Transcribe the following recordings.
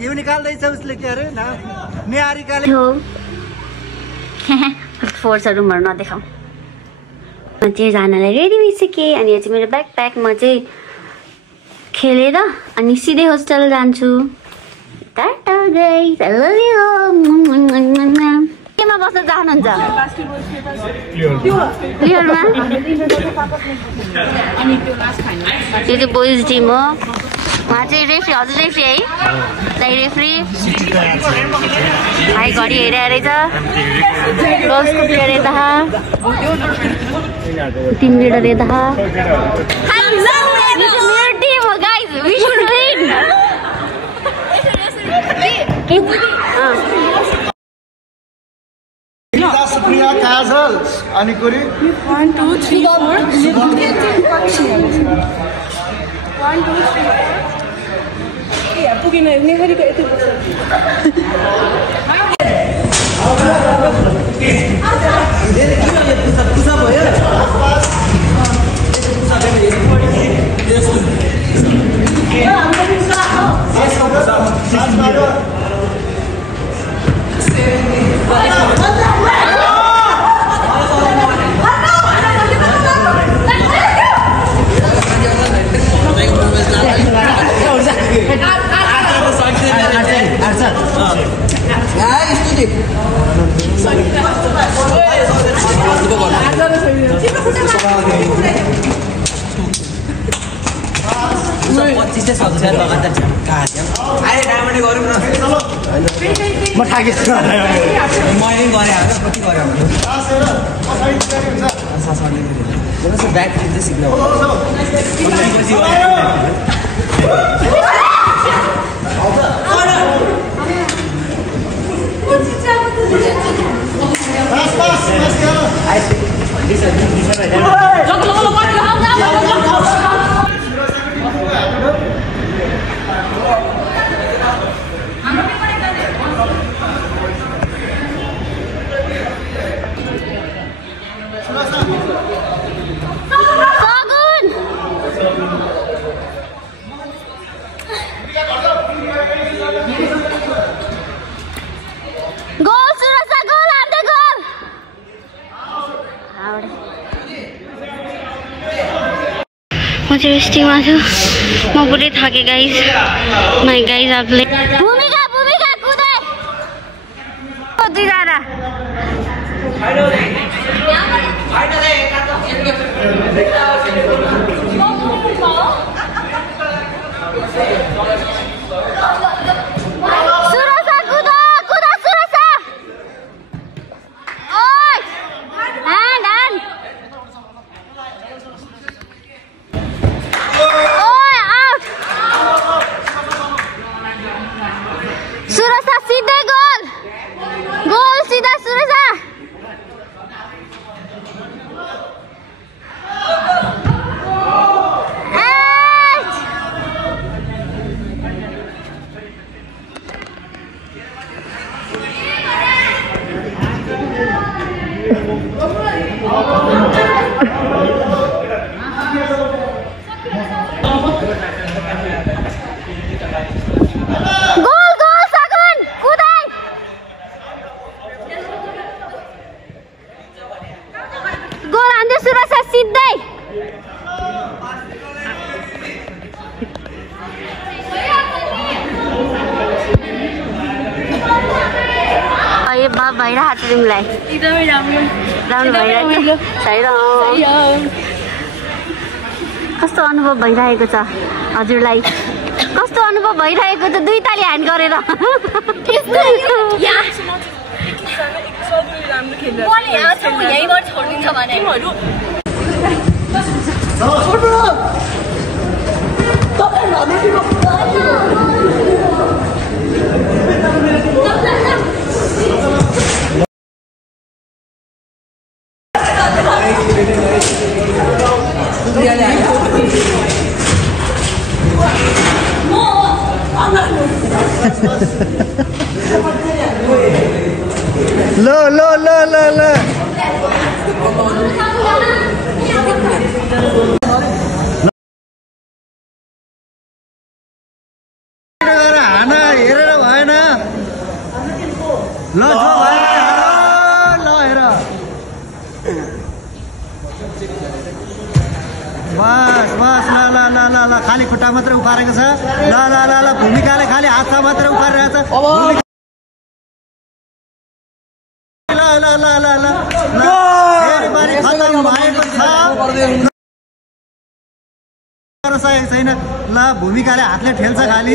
घिउ निकाल्दैछ उसले के अरे न न्यारीकाले फोर्सहरु मर्न नदेखाऊ। म चाहिँ जानलाई रेडी भइसकेँ अनि यो चाहिँ मेरो ब्याकप्याक म चाहिँ खेलेर अनि सिधै होस्टेल जान्छु। Tata guys I love you. केमा बस्न चाहनुहुन्छ? क्लियरमा अनि त्यो लास्ट फाइनल यो चाहिँ बोइज टिम हो। उहाँ चाहिँ रेफ्री हजुर रेफ्री है दाइ रेफ्री भाइ घडी हेरेर रहेछ गर्ल्सको प्लेयर यता टिम लिडर यता मेरो टिम हो guys we should win. Supriya Kajal अनि कोरी 1 2 3 4 1 2 3 4 पुगिन नेहरीको यति बस्छ म थाकेछु मैले गरे हैन कति गरे हैन ब्याक चाहिँ सिक्नु म चाहिँ रेस्टिङमा छु। म पुरै थाकेँ गाइज। माई गाइज आपले भूमिका भूमिका कुदे दुई जना सुरसा कुदा कुदा सुरसा ओइ ह्यान्ड ह्यान्ड सुरसा सीधे गोल गोल सीधा सुरसा भइरहेको छ तिमीलाई एकदमै राम्रो राम्रो भइरहेको छ कस्तो अनुभव भइरहेको छ हजुरलाई कस्तो अनुभव भइरहेको छ दुई ताली ह्यान्ड गरेर लो लो लो लो लो हाना हेरेर बस बस ल ल ल ल ल खाली खुट्टा मात्रै उखारेको छ ल ल ल ल भूमिकाले खाली हातमा मात्रै उखारिरहेको छ ल ल ल ल ल फेरि पनि खतम भएको छ सकेको छैन ल भूमिकाले हातले ठेल्छ खालि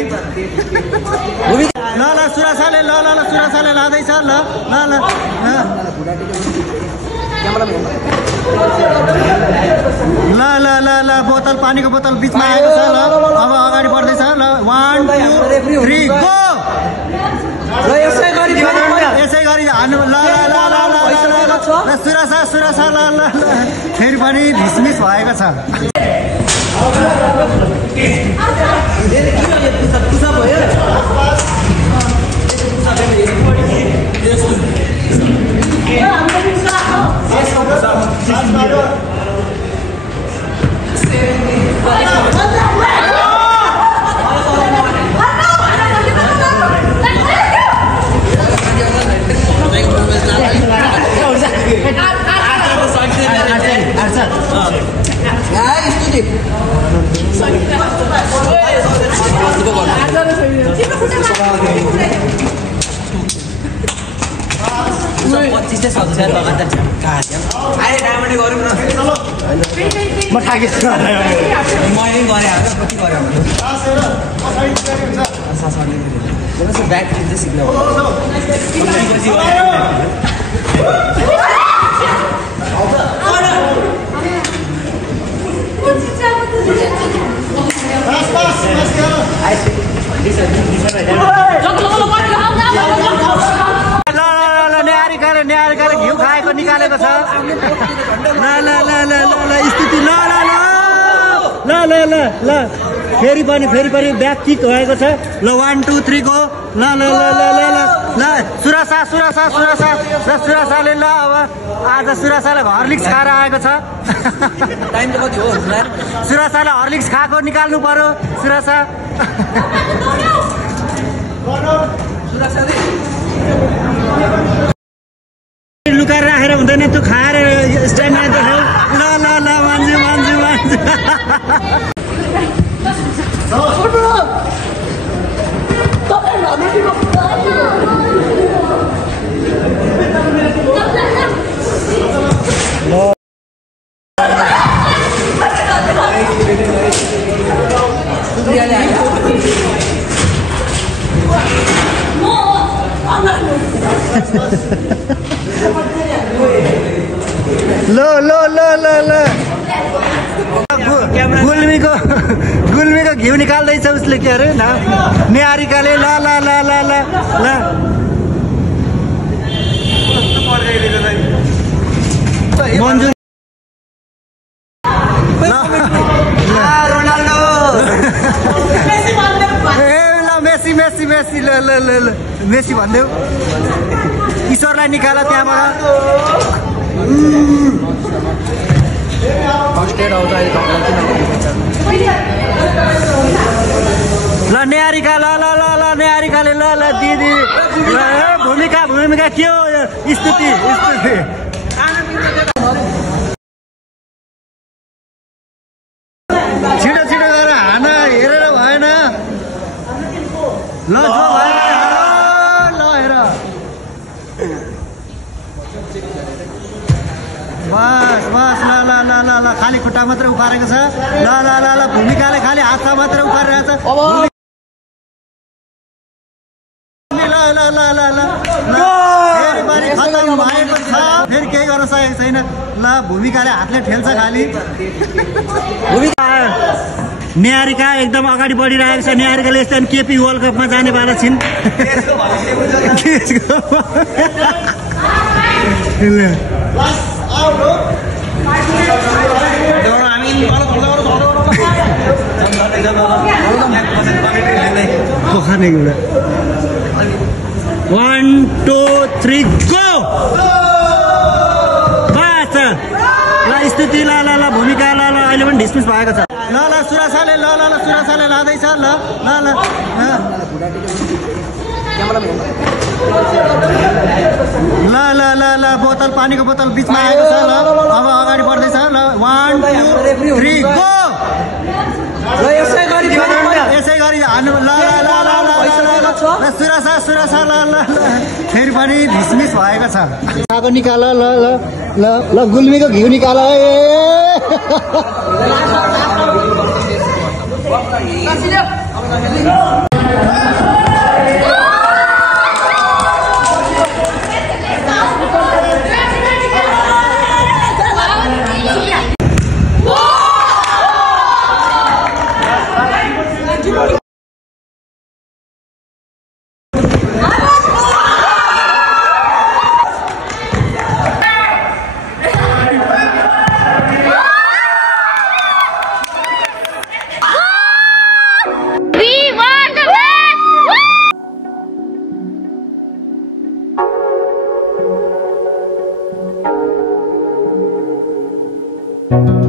ल ल सुरासाले ल ल ल सुरासाले लाँदैछ ल ल ल ल ल ल ल बोतल पानीको बोतल बिचमा आएको छ ल अब अगाडि बढ्दैछ ल 1 2 3 गो ल यसै गरी हान्नु ल ल ल ल ल सुरासा सुरासा ल ल फेरि पनि ढिसमिस भएको छ म थाकेछु मैले गरे होला कति गरे होला ब्याक चाहिँ सिक्नु न्यारीकाले घिउ खाएको निकालेको छ ल ल ल ल ल स्थिति ल ल ल ल ल ल फेरि पनि ब्याक किक भएको छ ल 1 2 3 गो ल ल ल ल ल ल सुरासा सुरासा सुरासा र सुरासाले ल अब आज सुरासाले हर्लिक्स खाएर आएको छ टाइम त कति हो सुरासाले हर्लिक्स खाएको निकाल्नु पर्यो सुरासा लुकाएर राखेर हुँदैन त्यो खाएर स्ट्यान्डमा देखाऊ ल ल ल मान्छु मान्छु मान्छु ल ल ल ल ल गुल्मीको घिउ निकाल्दैछ उसले के अरे न्यारीकाले ल ल ल ल ल ल मन्जु मेसी मेसी मेसी ल ल ल ल मेसी भनिदेऊ ईश्वरलाई निकाल त्यहाँबाट ल न्यारीका ल ल ल ल न्यारीकाले ल ल दिदी भूमिका भूमिका के हो स्थिति स्थिति छिटो छिटो गरेर हान हेरेर भएन ल जो भएन ल हेर बस बस ल ल ल ल ल खाली खुट्टा मात्रै उखारेको छ ल ल ल ल भूमिकाले खाली हातमा मात्रै उखारिरहेको छ ल ल ल ल ल फेरि पनि खतम भएको छ फेरि केही गर्न सकेको छैन ल भूमिकाले हातले ठेल्छ खालि न्यारीका एकदम अगाडि बढिरहेको छ न्यारीकाले यस्तो केपी वर्ल्ड कपमा जाने वाला छिन् One, two, three, go! बस ल स्थिति ल ल ल भूमिका ल ल अहिले पनि डिसमिस भएको छ ल ल सुरासाले ल ल ल सुरासाले लाँदैछ ल ल ल ल ल ल ल बोतल पानीको बोतल बिचमा आएको छ ल अब अगाडि बढ्दैछ ल 1 2 3 गो ल यसै गरी यसै गरी हान्नु ल ल ल ल सुरसा ल ल फेरि पनि भिसमिस भएको छ आगो निकाल ल ल ल ल गुल्मीको घिउ निकाल Thank you.